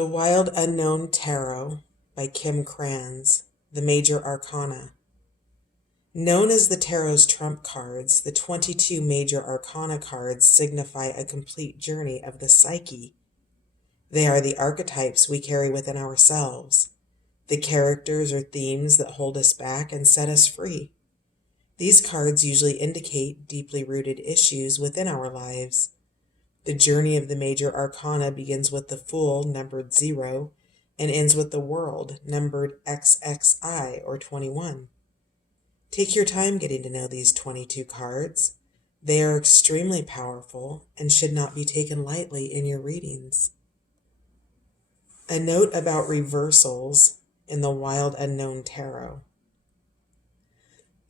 The Wild Unknown Tarot by Kim Krans, the Major Arcana. Known as the Tarot's trump cards, the 22 Major Arcana cards signify a complete journey of the psyche. They are the archetypes we carry within ourselves, the characters or themes that hold us back and set us free. These cards usually indicate deeply rooted issues within our lives. The journey of the Major Arcana begins with the Fool, numbered 0, and ends with the World, numbered XXI, or 21. Take your time getting to know these 22 cards. They are extremely powerful and should not be taken lightly in your readings. A note about reversals in the Wild Unknown Tarot.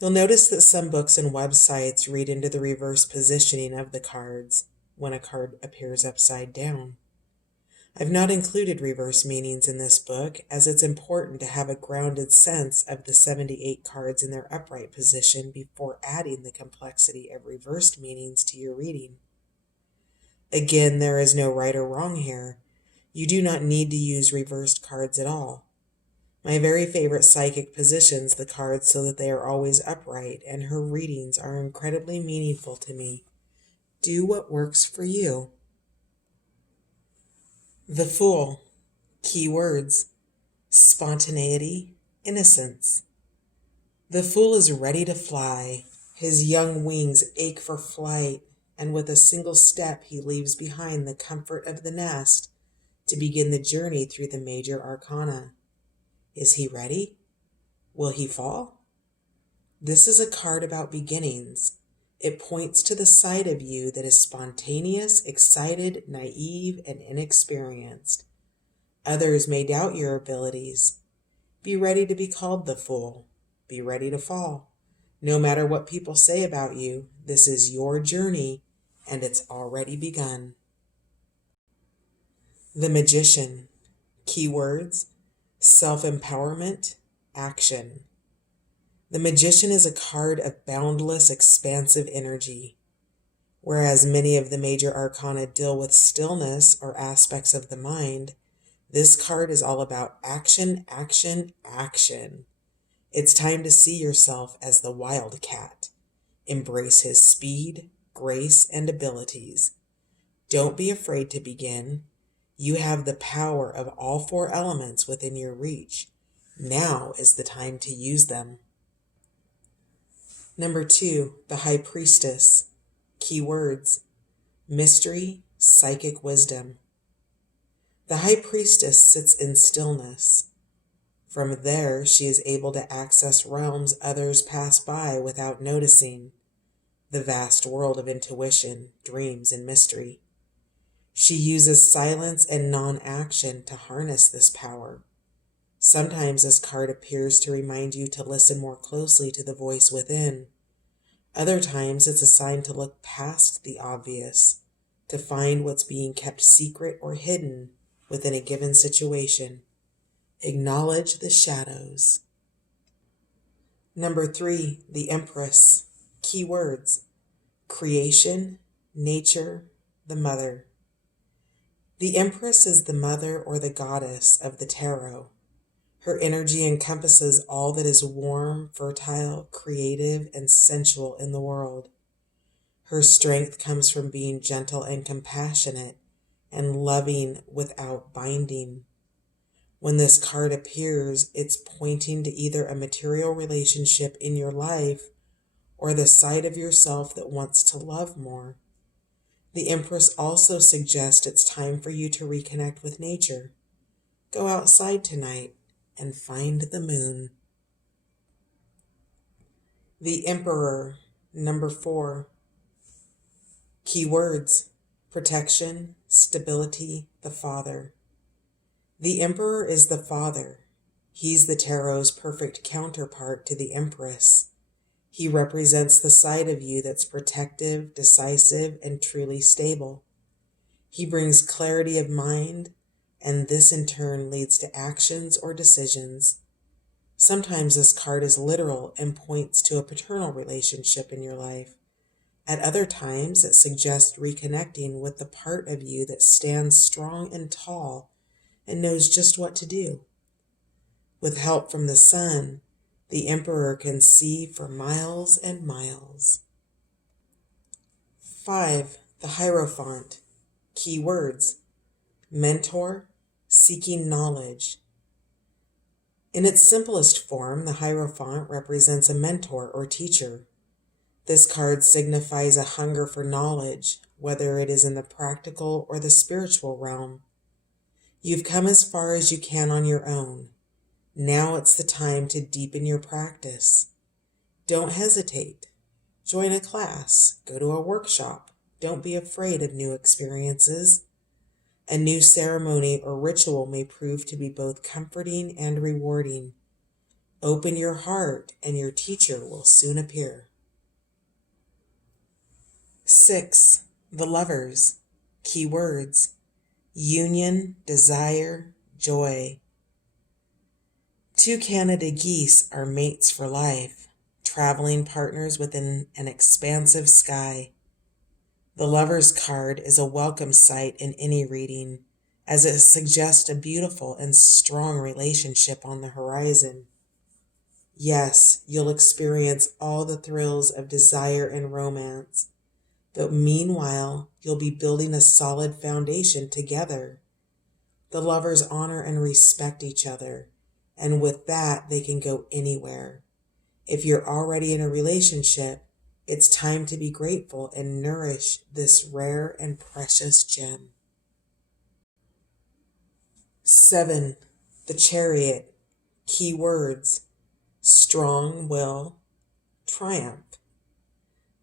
You'll notice that some books and websites read into the reverse positioning of the cards when a card appears upside down. I've not included reverse meanings in this book, as it's important to have a grounded sense of the 78 cards in their upright position before adding the complexity of reversed meanings to your reading. Again, there is no right or wrong here. You do not need to use reversed cards at all. My very favorite psychic positions the cards so that they are always upright, and her readings are incredibly meaningful to me. Do what works for you. The Fool. Key words: spontaneity, innocence. The Fool is ready to fly. His young wings ache for flight, and with a single step he leaves behind the comfort of the nest to begin the journey through the Major Arcana. Is he ready? Will he fall? This is a card about beginnings. It points to the side of you that is spontaneous, excited, naive, and inexperienced. Others may doubt your abilities. Be ready to be called the Fool. Be ready to fall. No matter what people say about you, this is your journey, and it's already begun. The Magician. Keywords: self-empowerment, action. The Magician is a card of boundless, expansive energy. Whereas many of the Major Arcana deal with stillness or aspects of the mind, this card is all about action, action, action. It's time to see yourself as the wildcat. Embrace his speed, grace, and abilities. Don't be afraid to begin. You have the power of all 4 elements within your reach. Now is the time to use them. Number 2, the High Priestess. Keywords: mystery, psychic wisdom. The High Priestess sits in stillness. From there, she is able to access realms others pass by without noticing, the vast world of intuition, dreams, and mystery. She uses silence and non-action to harness this power. Sometimes this card appears to remind you to listen more closely to the voice within. Other times it's a sign to look past the obvious, to find what's being kept secret or hidden within a given situation. Acknowledge the shadows. Number 3, the Empress. Keywords: creation, nature, the mother. The Empress is the mother or the goddess of the tarot. Her energy encompasses all that is warm, fertile, creative, and sensual in the world. Her strength comes from being gentle and compassionate, and loving without binding. When this card appears, it's pointing to either a material relationship in your life or the side of yourself that wants to love more. The Empress also suggests it's time for you to reconnect with nature. Go outside tonight and find the moon. The Emperor. Number 4. Keywords: protection, stability, the father. The Emperor is the father. He's the tarot's perfect counterpart to the Empress. He represents the side of you that's protective, decisive, and truly stable. He brings clarity of mind, and this in turn leads to actions or decisions. Sometimes this card is literal and points to a paternal relationship in your life. At other times, it suggests reconnecting with the part of you that stands strong and tall and knows just what to do. With help from the sun, the Emperor can see for miles and miles. 5. The Hierophant. Key words: mentor, seeking knowledge. In its simplest form, the Hierophant represents a mentor or teacher. This card signifies a hunger for knowledge, whether it is in the practical or the spiritual realm. You've come as far as you can on your own. Now it's the time to deepen your practice. Don't hesitate. Join a class, go to a workshop. Don't be afraid of new experiences. A new ceremony or ritual may prove to be both comforting and rewarding. Open your heart and your teacher will soon appear. 6. The Lovers. Key words: union, desire, joy. 2 Canada geese are mates for life, traveling partners within an expansive sky. The Lover's card is a welcome sight in any reading, as it suggests a beautiful and strong relationship on the horizon. Yes, you'll experience all the thrills of desire and romance, but meanwhile, you'll be building a solid foundation together. The lovers honor and respect each other, and with that, they can go anywhere. If you're already in a relationship, it's time to be grateful and nourish this rare and precious gem. 7. The Chariot. Key words: strong will, triumph.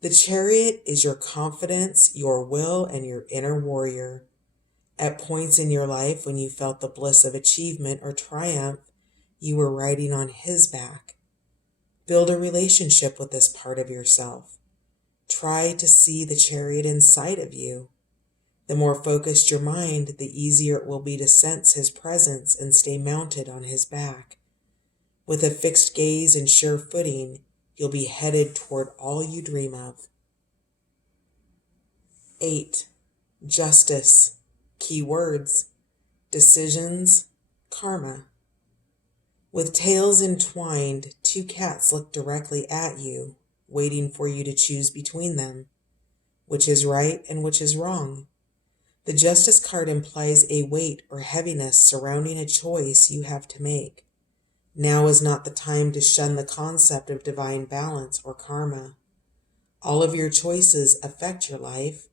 The Chariot is your confidence, your will, and your inner warrior. At points in your life when you felt the bliss of achievement or triumph, you were riding on his back. Build a relationship with this part of yourself. Try to see the Chariot inside of you. The more focused your mind, the easier it will be to sense his presence and stay mounted on his back. With a fixed gaze and sure footing, you'll be headed toward all you dream of. 8. Justice. Key words: decisions, karma. With tails entwined, 2 cats look directly at you, waiting for you to choose between them. Which is right and which is wrong? The Justice card implies a weight or heaviness surrounding a choice you have to make. Now is not the time to shun the concept of divine balance or karma. All of your choices affect your life,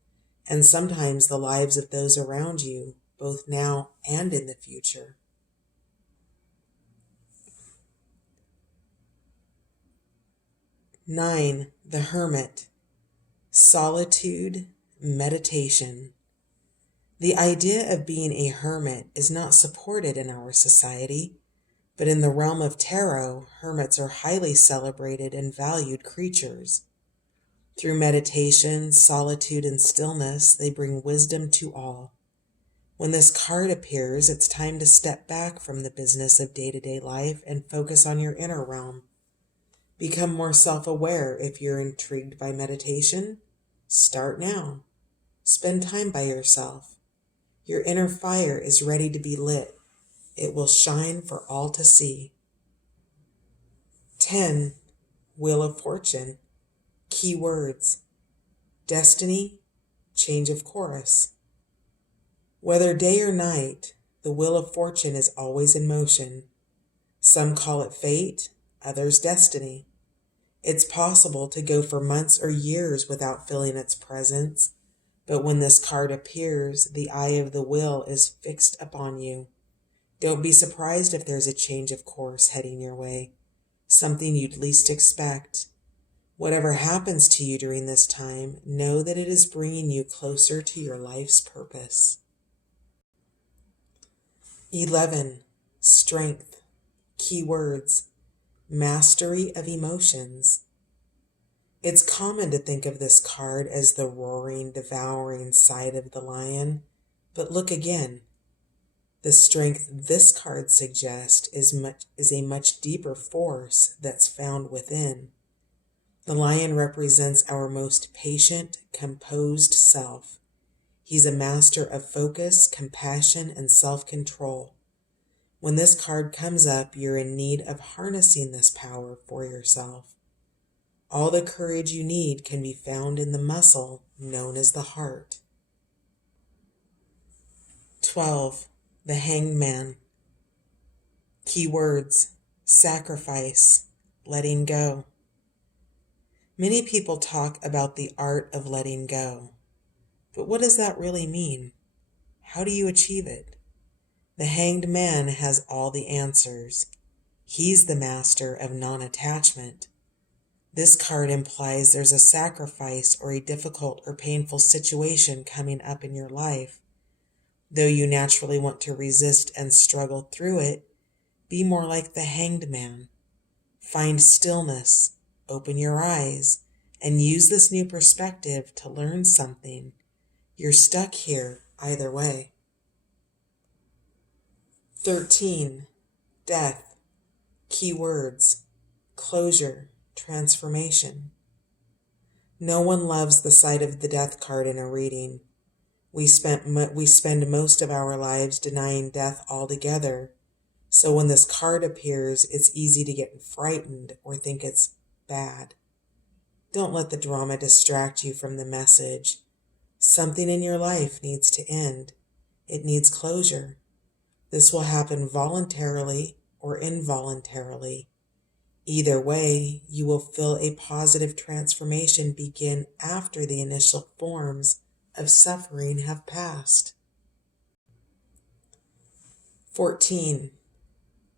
and sometimes the lives of those around you, both now and in the future. 9. The Hermit. Solitude, meditation. The idea of being a hermit is not supported in our society, but in the realm of tarot, hermits are highly celebrated and valued creatures. Through meditation, solitude, and stillness, they bring wisdom to all. When this card appears, it's time to step back from the business of day-to-day life and focus on your inner realm. Become more self-aware. If you're intrigued by meditation, start now. Spend time by yourself. Your inner fire is ready to be lit. It will shine for all to see. 10. Wheel of Fortune. Key words: destiny, change of course. Whether day or night, the wheel of fortune is always in motion. Some call it fate, others destiny. It's possible to go for months or years without feeling its presence, but when this card appears, the eye of the wheel is fixed upon you. Don't be surprised if there's a change of course heading your way, something you'd least expect. Whatever happens to you during this time, know that it is bringing you closer to your life's purpose. 11. Strength. Key words: mastery of emotions. It's common to think of this card as the roaring, devouring side of the lion, but look again. The strength this card suggests is a much deeper force that's found within. The lion represents our most patient, composed self. He's a master of focus, compassion, and self-control. When this card comes up, you're in need of harnessing this power for yourself. All the courage you need can be found in the muscle known as the heart. 12. The Hanged Man. Keywords: sacrifice, letting go. Many people talk about the art of letting go. But what does that really mean? How do you achieve it? The Hanged Man has all the answers. He's the master of non-attachment. This card implies there's a sacrifice or a difficult or painful situation coming up in your life. Though you naturally want to resist and struggle through it, be more like the Hanged Man. Find stillness, open your eyes, and use this new perspective to learn something. You're stuck here either way. 13. Death. Keywords: closure, transformation. No one loves the sight of the death card in a reading. We spend most of our lives denying death altogether. So when this card appears, it's easy to get frightened or think it's bad. Don't let the drama distract you from the message. Something in your life needs to end. It needs closure. This will happen voluntarily or involuntarily. Either way, you will feel a positive transformation begin after the initial forms of suffering have passed. 14.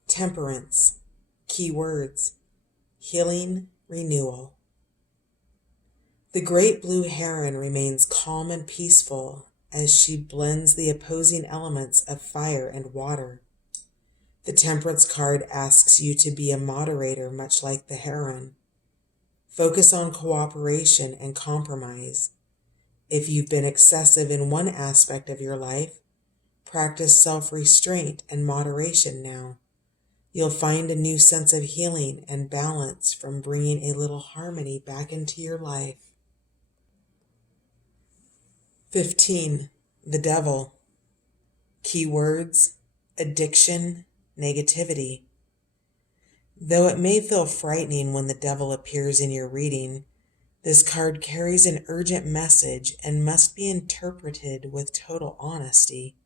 Temperance. Keywords: healing, renewal. The great blue heron remains calm and peaceful as she blends the opposing elements of fire and water. The Temperance card asks you to be a moderator, much like the heron. Focus on cooperation and compromise. If you've been excessive in one aspect of your life, practice self-restraint and moderation now. You'll find a new sense of healing and balance from bringing a little harmony back into your life. 15. The Devil. Keywords: addiction, negativity. Though it may feel frightening when the devil appears in your reading, this card carries an urgent message and must be interpreted with total honesty.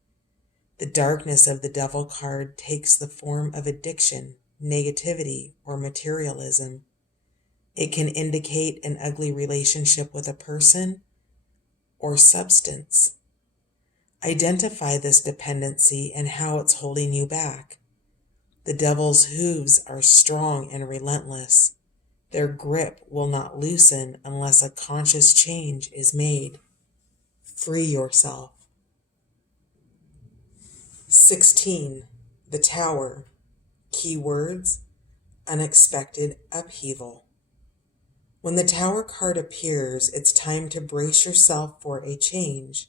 The darkness of the Devil card takes the form of addiction, negativity, or materialism. It can indicate an ugly relationship with a person or substance. Identify this dependency and how it's holding you back. The devil's hooves are strong and relentless. Their grip will not loosen unless a conscious change is made. Free yourself. 16. The Tower. Keywords: unexpected upheaval. When the Tower card appears, it's time to brace yourself for a change.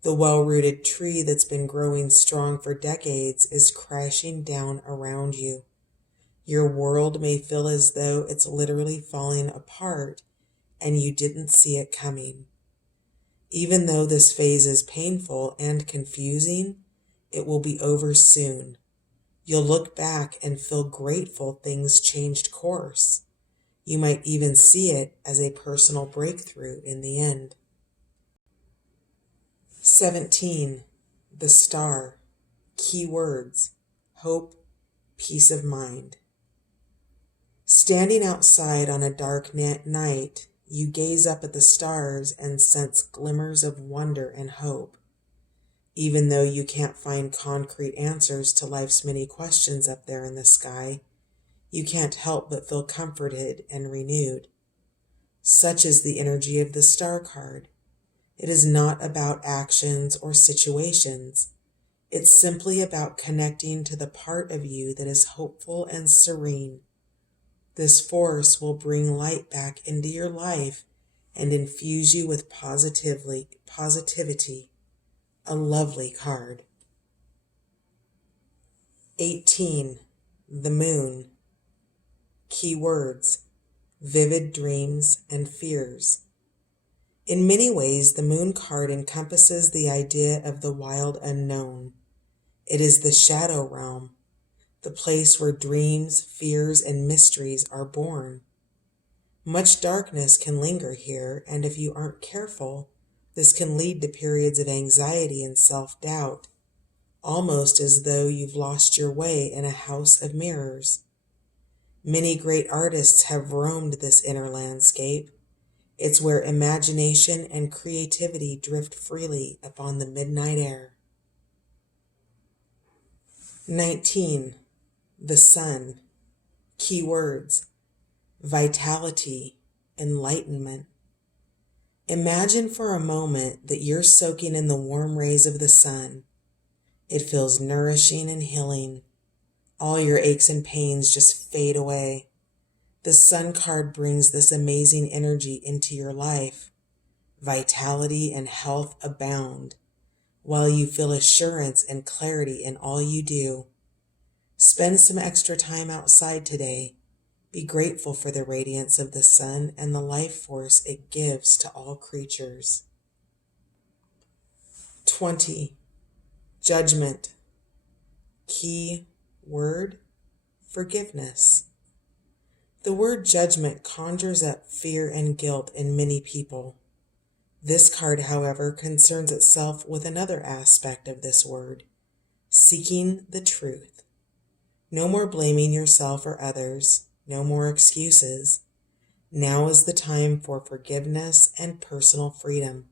The well-rooted tree that's been growing strong for decades is crashing down around you. Your world may feel as though it's literally falling apart and you didn't see it coming. Even though this phase is painful and confusing, it will be over soon. You'll look back and feel grateful things changed course. You might even see it as a personal breakthrough in the end. 17. The Star. Keywords: hope, peace of mind. Standing outside on a dark night, you gaze up at the stars and sense glimmers of wonder and hope. Even though you can't find concrete answers to life's many questions up there in the sky, you can't help but feel comforted and renewed. Such is the energy of the Star card. It is not about actions or situations. It's simply about connecting to the part of you that is hopeful and serene. This force will bring light back into your life and infuse you with positivity. A lovely card. 18. The Moon. Keywords: vivid dreams and fears. In many ways, the Moon card encompasses the idea of the wild unknown. It is the shadow realm, the place where dreams, fears, and mysteries are born. Much darkness can linger here, and if you aren't careful, this can lead to periods of anxiety and self-doubt, almost as though you've lost your way in a house of mirrors. Many great artists have roamed this inner landscape. It's where imagination and creativity drift freely upon the midnight air. 19. The Sun. Key words: vitality, enlightenment. Imagine for a moment that you're soaking in the warm rays of the sun. It feels nourishing and healing. All your aches and pains just fade away. The Sun card brings this amazing energy into your life. Vitality and health abound, while you feel assurance and clarity in all you do. Spend some extra time outside today. Be grateful for the radiance of the sun and the life force it gives to all creatures. 20. Judgment. Key word: forgiveness. The word judgment conjures up fear and guilt in many people. This card, however, concerns itself with another aspect of this word: seeking the truth. No more blaming yourself or others. No more excuses. Now is the time for forgiveness and personal freedom.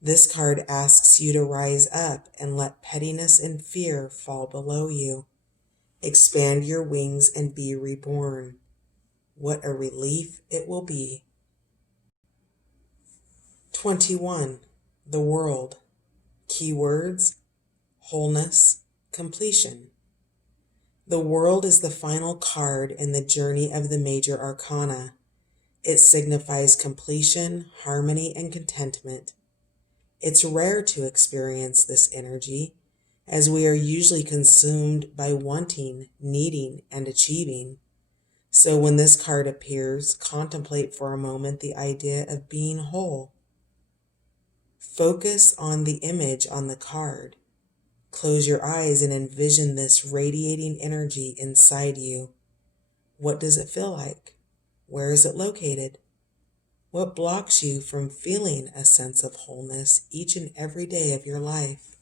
This card asks you to rise up and let pettiness and fear fall below you. Expand your wings and be reborn. What a relief it will be. 21. The World. Key words: wholeness, completion. The World is the final card in the journey of the Major Arcana. It signifies completion, harmony, and contentment. It's rare to experience this energy, as we are usually consumed by wanting, needing, and achieving. So when this card appears, contemplate for a moment the idea of being whole. Focus on the image on the card. Close your eyes and envision this radiating energy inside you. What does it feel like? Where is it located? What blocks you from feeling a sense of wholeness each and every day of your life?